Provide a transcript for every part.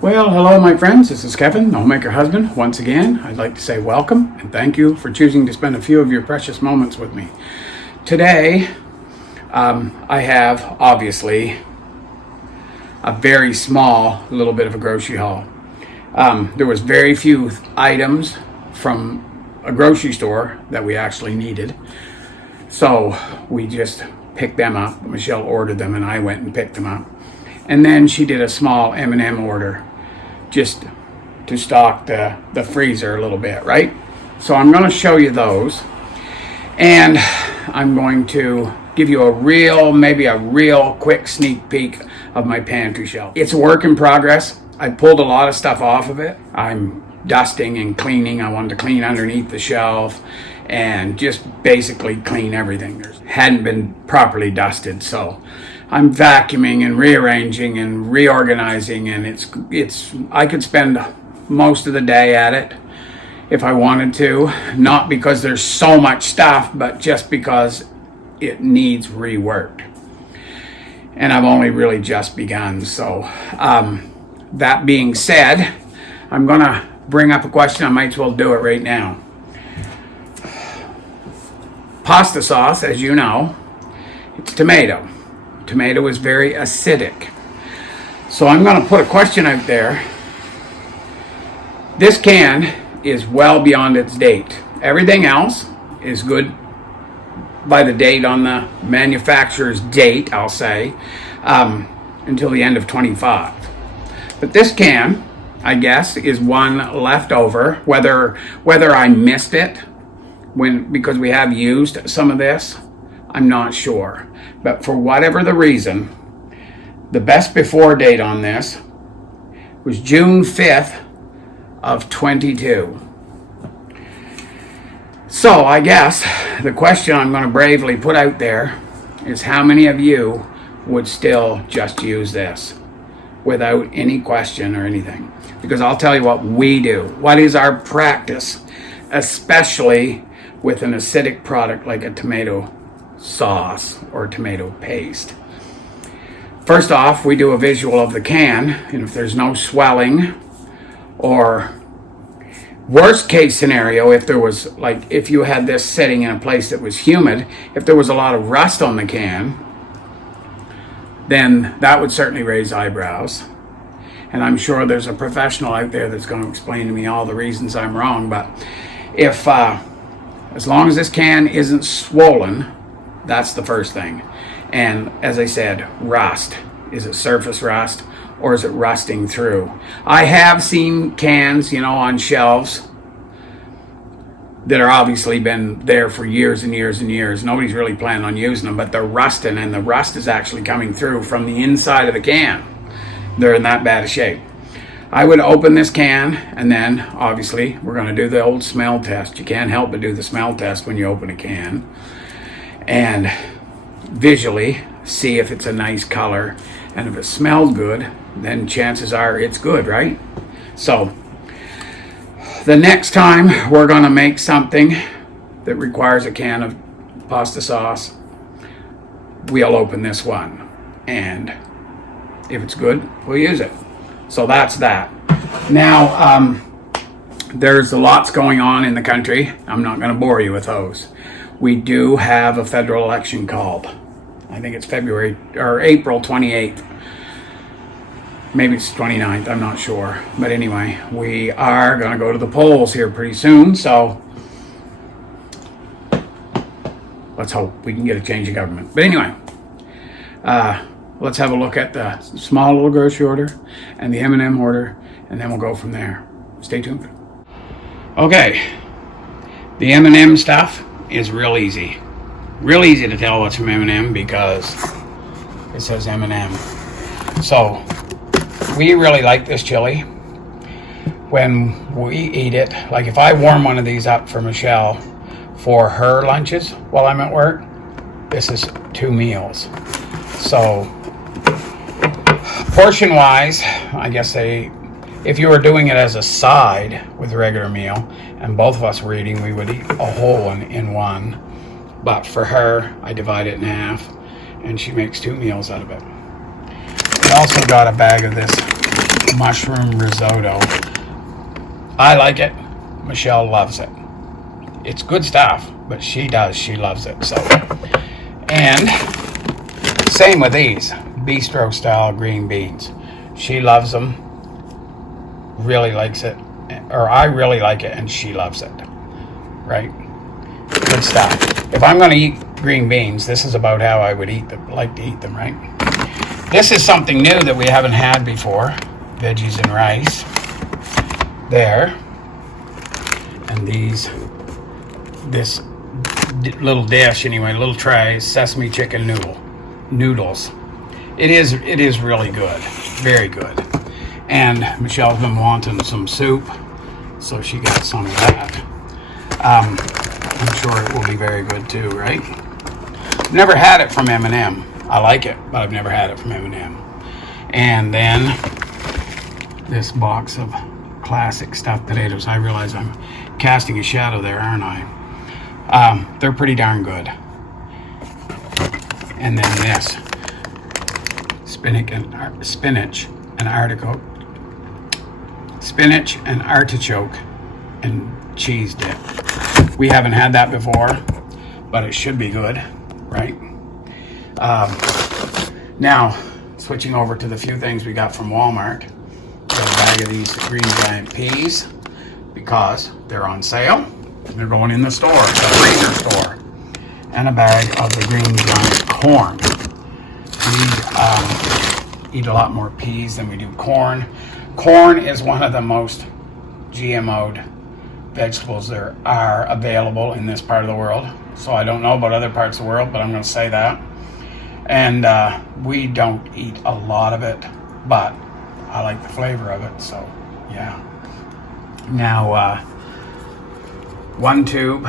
Well, hello my friends, this is Kevin, the homemaker husband. Once again, I'd like to say welcome and thank you for choosing to spend a few of your precious moments with me. Today, I have, obviously, a very small little bit of a grocery haul. There was very few items from a grocery store that we actually needed. So we just picked them up. Michelle ordered them and I went and picked them up. And then she did a small M&M order just to stock the freezer a little bit, right? So I'm going to show you those. And I'm going to give you maybe a real quick sneak peek of my pantry shelf. It's a work in progress. I pulled a lot of stuff off of it. I'm dusting and cleaning. I wanted to clean underneath the shelf and just basically clean everything. It hadn't been properly dusted, so I'm vacuuming and rearranging and reorganizing, and it's I could spend most of the day at it if I wanted to, not because there's so much stuff, but just because it needs reworked. And I've only really just begun. So that being said, I'm gonna bring up a question. I might as well do it right now. Pasta sauce, as you know, it's tomato. Tomato is very acidic. So I'm going to put a question out there. This can is well beyond its date. Everything else is good by the date on the manufacturer's date, I'll say, until the end of 25. But this can, I guess, is one left over, whether I missed it because we have used some of this, I'm not sure. But for whatever the reason, the best before date on this was June 5th of 22. So I guess the question I'm going to bravely put out there is, how many of you would still just use this without any question or anything? Because I'll tell you what we do. What is our practice, especially with an acidic product like a tomato sauce or tomato paste? First off, we do a visual of the can, and if there's no swelling, or worst case scenario, if you had this sitting in a place that was humid, if there was a lot of rust on the can, then that would certainly raise eyebrows. And I'm sure there's a professional out there that's going to explain to me all the reasons I'm wrong. But if as long as this can isn't swollen, that's the first thing. And as I said, rust. Is it surface rust or is it rusting through? I have seen cans, on shelves that are obviously been there for years and years and years. Nobody's really planning on using them, but they're rusting, and the rust is actually coming through from the inside of the can. They're in that bad a shape. I would open this can, and then obviously we're going to do the old smell test. You can't help but do the smell test when you open a can, and visually see if it's a nice color, and if it smells good, then chances are it's good, right? So the next time we're going to make something that requires a can of pasta sauce, we'll open this one, and if it's good, we'll use it. So that's that. Now, there's lots going on in the country. I'm not going to bore you with those. We do have a federal election called. I think it's April 28th. Maybe it's 29th, I'm not sure. But anyway, we are going to go to the polls here pretty soon. So let's hope we can get a change of government. But anyway, let's have a look at the small little grocery order and the M&M order, and then we'll go from there. Stay tuned. Okay, the M&M stuff is real easy. Real easy to tell what's from M&M because it says M&M. So we really like this chili. When we eat it, like if I warm one of these up for Michelle for her lunches while I'm at work, this is 2 meals. So portion wise, I guess if you were doing it as a side with a regular meal and both of us were eating, we would eat a whole one in one. But for her, I divide it in half and she makes 2 meals out of it. We also got a bag of this mushroom risotto. I like it. Michelle loves it. It's good stuff, but she loves it. So, and same with these bistro style green beans. She loves them, really likes it, or I really like it, and she loves it. Right? Good stuff. If I'm going to eat green beans, this is about how I would like to eat them, right? This is something new that we haven't had before. Veggies and rice. There. And this little dish anyway, little tray, sesame chicken noodles. It is really good, very good. And Michelle's been wanting some soup, so she got some of that. I'm sure it will be very good too, right? I've never had it from M&M. I like it, but I've never had it from M&M. And then this box of classic stuffed potatoes. I realize I'm casting a shadow there, aren't I? They're pretty darn good. And then this spinach and artichoke and cheese dip. We haven't had that before, but it should be good, right? Now, switching over to the few things we got from Walmart. Got a bag of these green giant peas because they're on sale. They're going in the store, the freezer store. And a bag of the green giant corn. We eat a lot more peas than we do corn. Corn is one of the most GMO'd vegetables there are available in this part of the world. So I don't know about other parts of the world, but I'm going to say that. And we don't eat a lot of it, but I like the flavor of it, so yeah. Now, 1 tube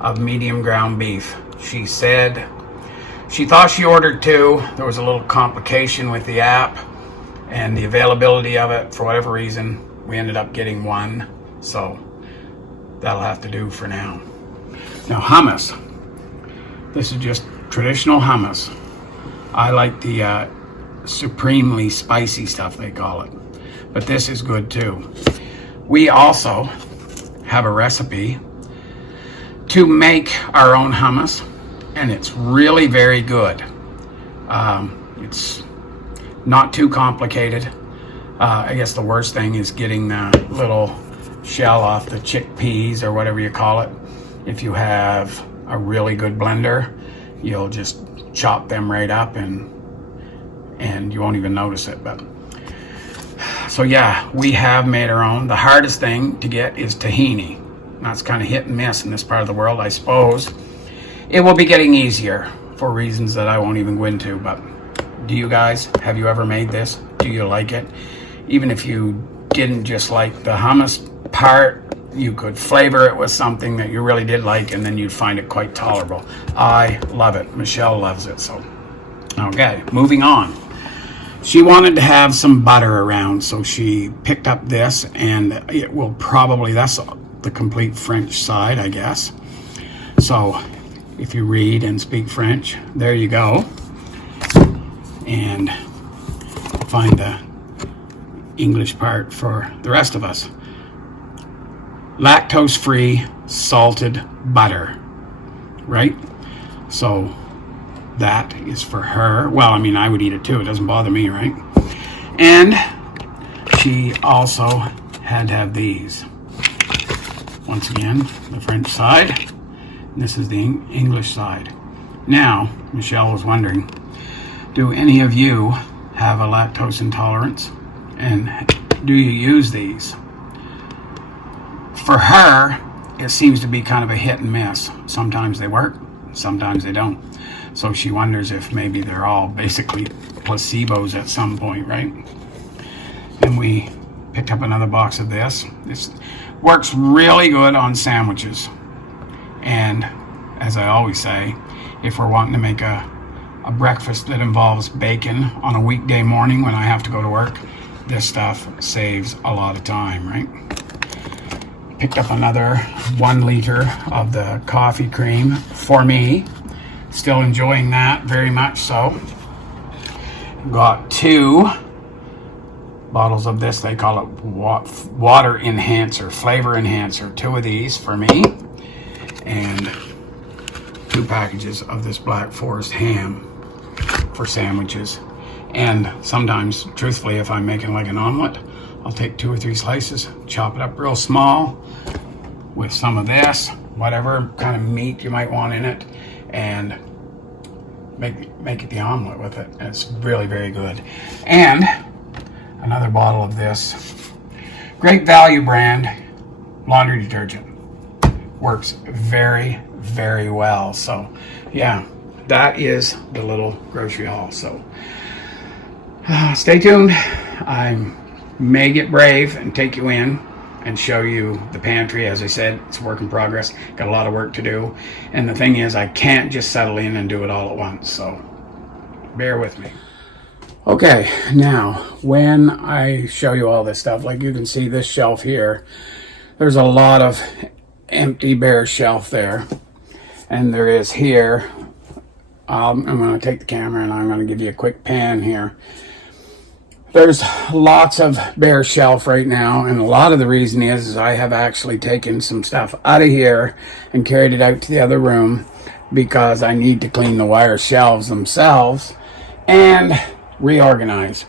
of medium ground beef. She said she thought she ordered 2. There was a little complication with the app and the availability of it. For whatever reason, we ended up getting 1, so that'll have to do for now. Now, hummus. This is just traditional hummus. I like the supremely spicy stuff, they call it, but this is good too. We also have a recipe to make our own hummus, and it's really very good. It's not too complicated. I guess the worst thing is getting the little shell off the chickpeas or whatever you call it. If you have a really good blender, you'll just chop them right up and you won't even notice it. But so yeah, we have made our own. The hardest thing to get is tahini. That's kind of hit and miss in this part of the world. I suppose it will be getting easier for reasons that I won't even go into. But do you guys, have you ever made this? Do you like it? Even if you didn't just like the hummus part, you could flavor it with something that you really did like, and then you'd find it quite tolerable. I love it. Michelle loves it. So, okay, moving on. She wanted to have some butter around, so she picked up this, and it will probably, that's the complete French side, I guess. So, if you read and speak French, there you go. And find the English part for the rest of us. Lactose-free salted butter, right? So that is for her. Well, I mean, I would eat it too. It doesn't bother me, right? And she also had to have these. Once again, the French side. This is the English side. Now, Michelle was wondering, do any of you have a lactose intolerance? And do you use these? For her, it seems to be kind of a hit and miss. Sometimes they work, sometimes they don't. So she wonders if maybe they're all basically placebos at some point, right? And we picked up another box of this. This works really good on sandwiches. And as I always say, if we're wanting to make a breakfast that involves bacon on a weekday morning when I have to go to work, this stuff saves a lot of time, right? Picked up another 1 liter of the coffee cream for me. Still enjoying that very much so. Got 2 bottles of this. They call it water enhancer, flavor enhancer. 2 of these for me, and 2 packages of this Black Forest ham for sandwiches. And sometimes, truthfully, if I'm making like an omelet, I'll take 2 or 3 slices, chop it up real small with some of this, whatever kind of meat you might want in it, and make it the omelet with it. And it's really very good. And another bottle of this great value brand laundry detergent. Works very, very well. So yeah, that is the little grocery haul. So stay tuned. I may get brave and take you in and show you the pantry. As I said, it's a work in progress. Got a lot of work to do. And the thing is, I can't just settle in and do it all at once. So bear with me. Okay, now when I show you all this stuff, like you can see this shelf here, there's a lot of empty bare shelf there. And there is here. I'm going to take the camera and I'm going to give you a quick pan here. There's lots of bare shelf right now, and a lot of the reason is I have actually taken some stuff out of here and carried it out to the other room because I need to clean the wire shelves themselves and reorganize.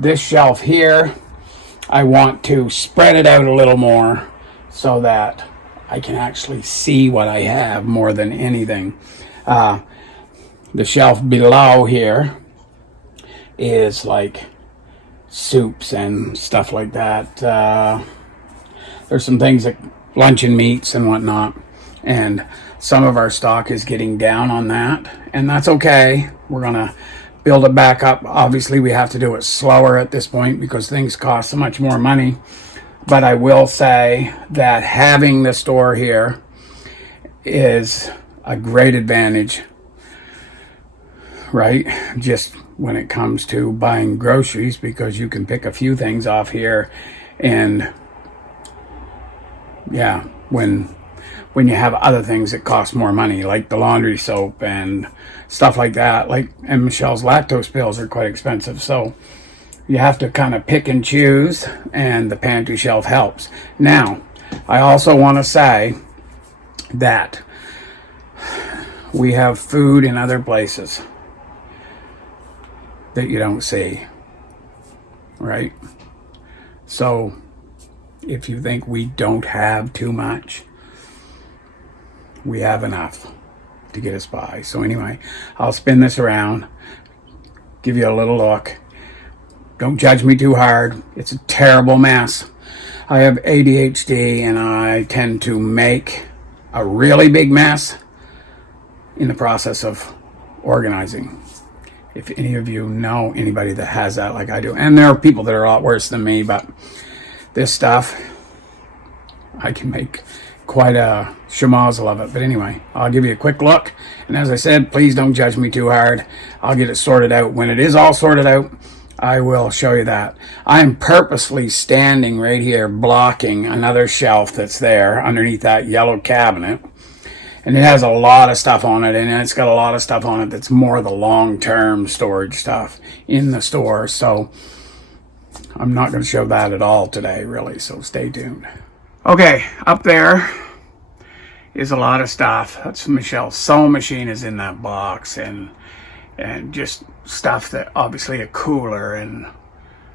This shelf here, I want to spread it out a little more so that I can actually see what I have more than anything. The shelf below here is like soups and stuff like that. There's some things like luncheon meats and whatnot, and some of our stock is getting down on that, and that's okay. We're gonna build it back up. Obviously we have to do it slower at this point because things cost so much more money, but I will say that having the store here is a great advantage, right? Just when it comes to buying groceries, because you can pick a few things off here, and yeah, when you have other things that cost more money, like the laundry soap and stuff like that, and Michelle's lactose pills are quite expensive, so you have to kind of pick and choose, and the pantry shelf helps. Now, I also want to say that we have food in other places that you don't see, right? So if you think we don't have too much, we have enough to get us by. So anyway, I'll spin this around, give you a little look. Don't judge me too hard. It's a terrible mess. I have ADHD and I tend to make a really big mess in the process of organizing. If any of you know anybody that has that like I do, and there are people that are a lot worse than me, but this stuff, I can make quite a schmozzle of it. But anyway, I'll give you a quick look, and as I said, please don't judge me too hard. I'll get it sorted out. When it is all sorted out, I will show you that. I'm purposely standing right here blocking another shelf that's there underneath that yellow cabinet. And it has a lot of stuff on it, and it's got a lot of stuff on it that's more the long-term storage stuff in the store. So I'm not going to show that at all today, really, so stay tuned. Okay, up there is a lot of stuff. That's Michelle's sewing machine is in that box, and just stuff that obviously a cooler, and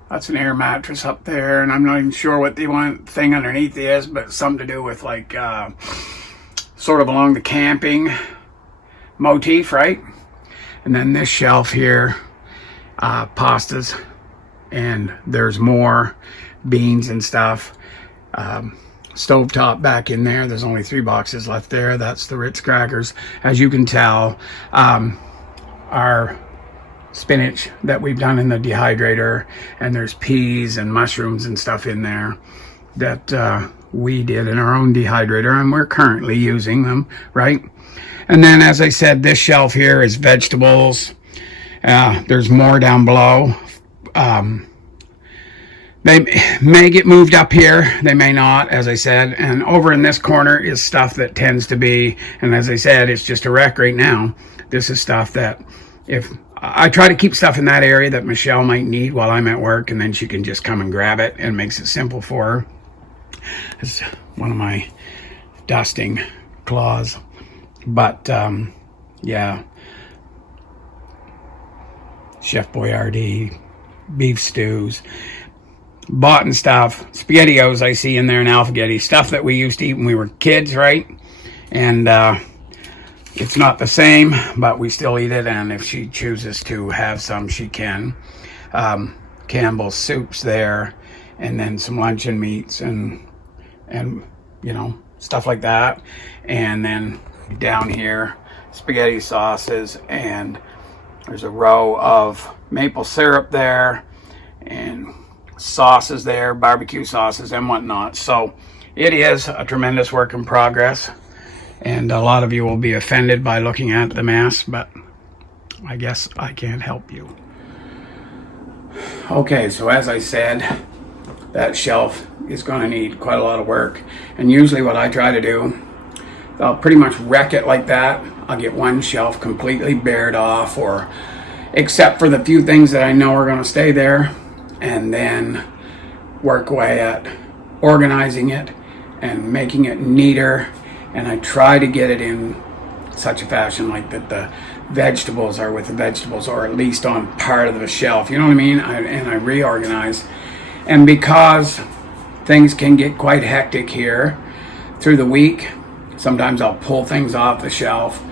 that's an air mattress up there, and I'm not even sure what the one thing underneath is, but something to do with like sort of along the camping motif, right? And then this shelf here, pastas, and there's more beans and stuff. Stovetop back in there. There's only 3 boxes left there. That's the Ritz crackers. As you can tell, our spinach that we've done in the dehydrator, and there's peas and mushrooms and stuff in there that we did in our own dehydrator, and we're currently using them, right? And then, as I said, this shelf here is vegetables. There's more down below. They may get moved up here, they may not, as I said. And over in this corner is stuff that tends to be, and as I said, it's just a wreck right now. This is stuff that if I try to keep stuff in that area that Michelle might need while I'm at work, and then she can just come and grab it, and makes it simple for her. It's one of my dusting claws. But yeah, Chef Boyardee, beef stews, bought and stuff, SpaghettiOs I see in there now, Alphagetti, stuff that we used to eat when we were kids, right? And it's not the same, but we still eat it, and if she chooses to have some, she can. Campbell's soups there, and then some luncheon meats and you know, stuff like that. And then down here, spaghetti sauces, and there's a row of maple syrup there, and sauces there, barbecue sauces and whatnot. So it is a tremendous work in progress. And a lot of you will be offended by looking at the mess, but I guess I can't help you. Okay, so as I said, that shelf is going to need quite a lot of work. And usually what I try to do, I'll pretty much wreck it like that. I'll get one shelf completely bared off, or except for the few things that I know are going to stay there, and then work away at organizing it and making it neater. And I try to get it in such a fashion like that the vegetables are with the vegetables, or at least on part of the shelf, you know what I mean? And I reorganize. And because things can get quite hectic here through the week, sometimes I'll pull things off the shelf,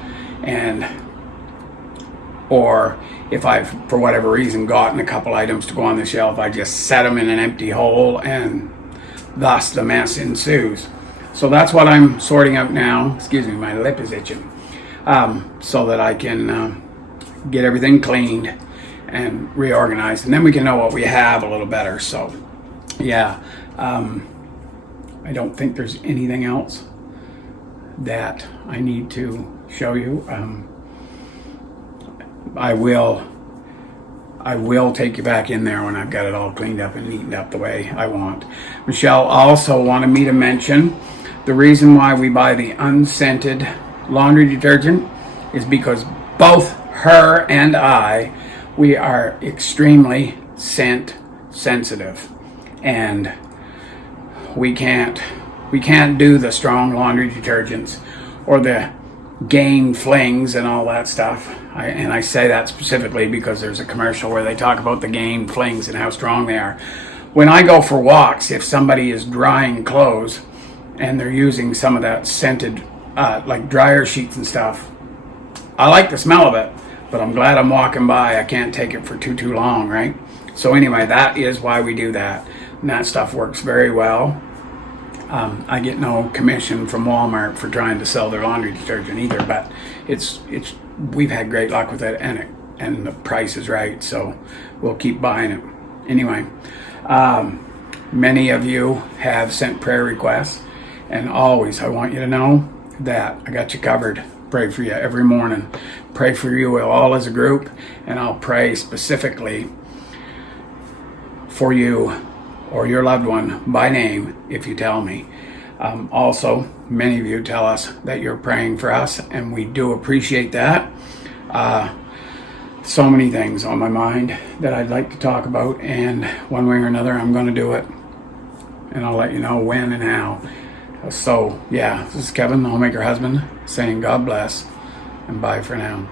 or if I've, for whatever reason, gotten a couple items to go on the shelf, I just set them in an empty hole, and thus the mess ensues. So that's what I'm sorting out now. Excuse me, my lip is itching. So that I can get everything cleaned and reorganized, and then we can know what we have a little better. So yeah, I don't think there's anything else that I need to show you. I will take you back in there when I've got it all cleaned up and neatened up the way I want. Michelle also wanted me to mention the reason why we buy the unscented laundry detergent is because both her and we are extremely scent sensitive, and we can't do the strong laundry detergents or the Gain flings and all that stuff. I say that specifically because there's a commercial where they talk about the Gain flings and how strong they are. When I go for walks, if somebody is drying clothes and they're using some of that scented like dryer sheets and stuff, I like the smell of it, but I'm glad I'm walking by. I can't take it for too long, right? So anyway, that is why we do that, and that stuff works very well. I get no commission from Walmart for trying to sell their laundry detergent either, but we've had great luck with it, and the price is right, so we'll keep buying it. Anyway, many of you have sent prayer requests, and always I want you to know that I got you covered. Pray for you every morning. Pray for you all as a group, and I'll pray specifically for you or your loved one by name if you tell me. Also, many of you tell us that you're praying for us, and we do appreciate that. So many things on my mind that I'd like to talk about, and one way or another I'm going to do it, and I'll let you know when and how. So yeah, this is Kevin, the homemaker husband, saying God bless and bye for now.